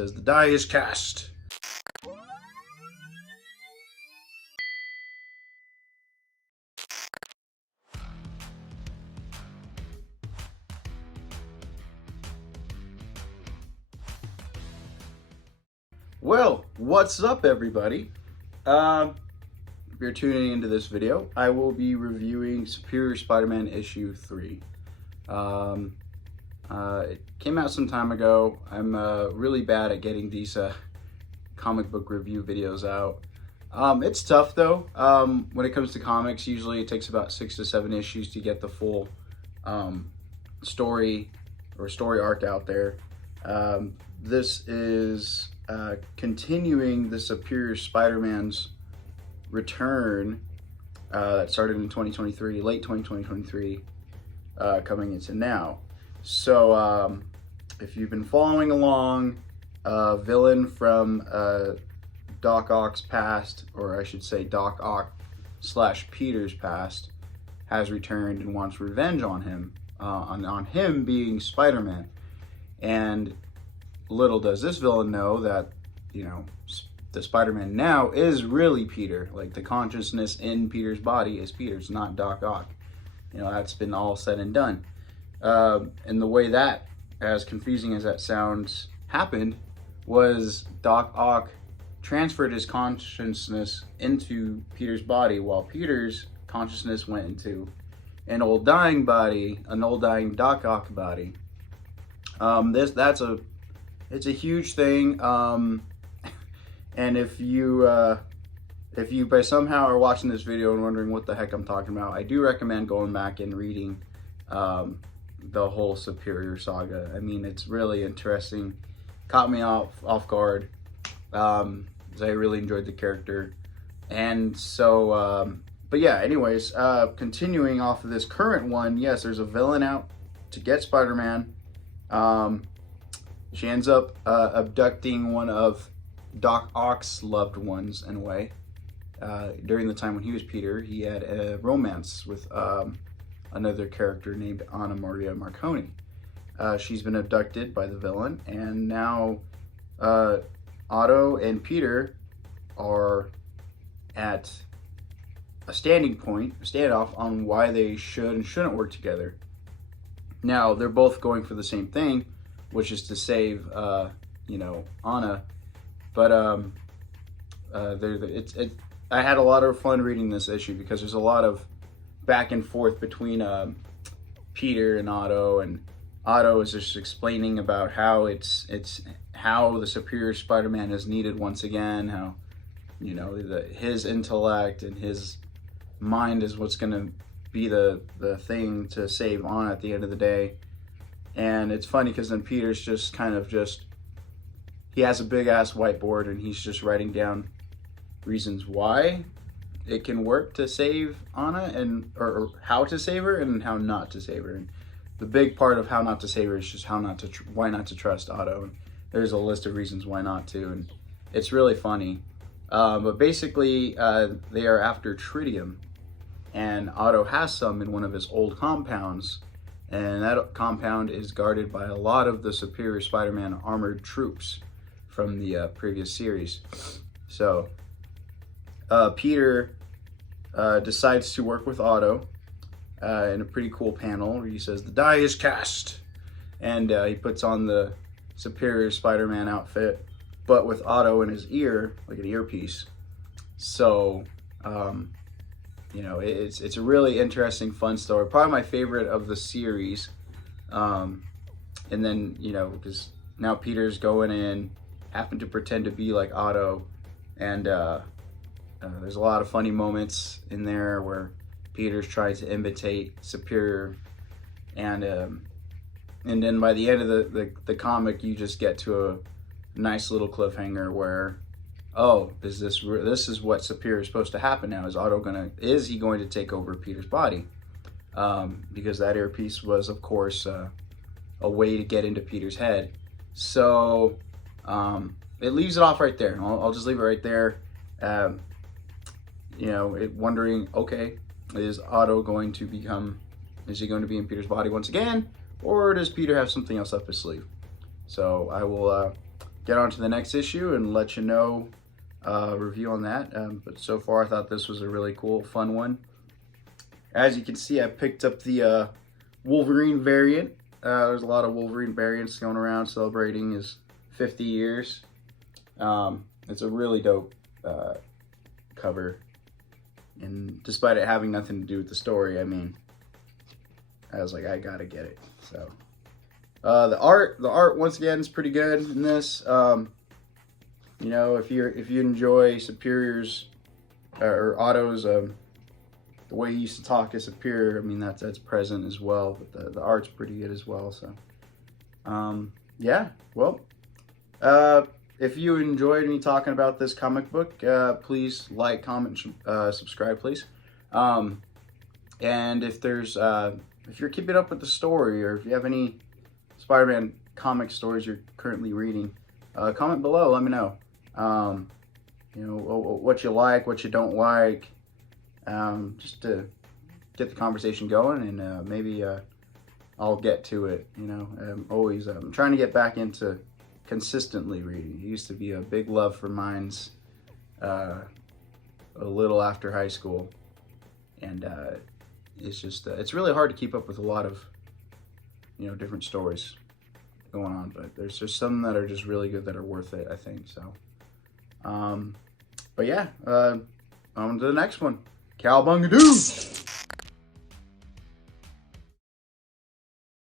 Says the die is cast. Well, what's up, everybody? If you're tuning into this video, I will be reviewing Superior Spider-Man issue 3. It came out some time ago. I'm really bad at getting these comic book review videos out. It's tough though. When it comes to comics, usually it takes about 6 to 7 issues to get the full story arc out there. This is continuing the Superior Spider-Man's return that started in 2023, late 2023, coming into now. So if you've been following along, villain from Doc Ock's past, or I should say Doc Ock / Peter's past, has returned and wants revenge on him, on him being Spider-Man. And little does this villain know that, you know, the Spider-Man now is really Peter. Like, the consciousness in Peter's body is Peter's, not Doc Ock. You know, that's been all said and done. And the way that, as confusing as that sounds, happened was Doc Ock transferred his consciousness into Peter's body, while Peter's consciousness went into an old dying body, an old dying Doc Ock body. It's a huge thing. And if you by somehow are watching this video and wondering what the heck I'm talking about, I do recommend going back and reading the whole Superior saga. I mean, it's really interesting. Caught me off guard. I really enjoyed the character. And so, but yeah, anyways, continuing off of this current one, yes, there's a villain out to get Spider-Man. She ends up abducting one of Doc Ock's loved ones, in a way. During the time when he was Peter, he had a romance with another character named Anna Maria Marconi. She's been abducted by the villain, and now Otto and Peter are at a standing point, a standoff on why they should and shouldn't work together. Now, they're both going for the same thing, which is to save, you know, Anna. But I had a lot of fun reading this issue because there's a lot of back and forth between Peter and Otto is just explaining about how it's how the Superior Spider-Man is needed once again, how, you know, his intellect and his mind is what's going to be the thing to save Anna at the end of the day. And it's funny because then Peter's just kind of he has a big ass whiteboard and he's just writing down reasons why it can work to save Anna, and or how to save her and how not to save her. And the big part of how not to save her is just why not to trust Otto. And there's a list of reasons why not to, and it's really funny. But basically, they are after tritium, and Otto has some in one of his old compounds. And that compound is guarded by a lot of the Superior Spider-Man armored troops from the previous series. So Peter decides to work with Otto in a pretty cool panel where he says, "The die is cast." And he puts on the Superior Spider-Man outfit, but with Otto in his ear, like an earpiece. So, you know, it's a really interesting, fun story. Probably my favorite of the series. And then, you know, because now Peter's going in, happen to pretend to be like Otto, and there's a lot of funny moments in there where Peter's trying to imitate Superior, and then by the end of the comic, you just get to a nice little cliffhanger where, oh, this is what Superior is supposed to happen now? Is he going to take over Peter's body? Because that earpiece was, of course, a way to get into Peter's head. So it leaves it off right there. I'll just leave it right there. You know, wondering, okay, is Otto going to is he going to be in Peter's body once again? Or does Peter have something else up his sleeve? So I will get on to the next issue and let you know review on that. But so far I thought this was a really cool, fun one. As you can see, I picked up the Wolverine variant. There's a lot of Wolverine variants going around celebrating his 50 years. It's a really dope cover, and despite it having nothing to do with the story, I mean, I was like, I gotta get it. So the art once again is pretty good in this. You know, if you enjoy Superior's or Otto's the way he used to talk as Superior, I mean that's present as well. But the art's pretty good as well. So yeah, well, if you enjoyed me talking about this comic book, please like, comment, subscribe, please. And if you're keeping up with the story, or if you have any Spider-Man comic stories you're currently reading, comment below. Let me know. You know, what you like, what you don't like, just to get the conversation going, and maybe I'll get to it. You know, I'm trying to get back into consistently reading. It used to be a big love for mine's a little after high school, and it's just it's really hard to keep up with a lot of, you know, different stories going on, but there's just some that are just really good that are worth it, I think. So but yeah, on to the next one. Cowabunga doo!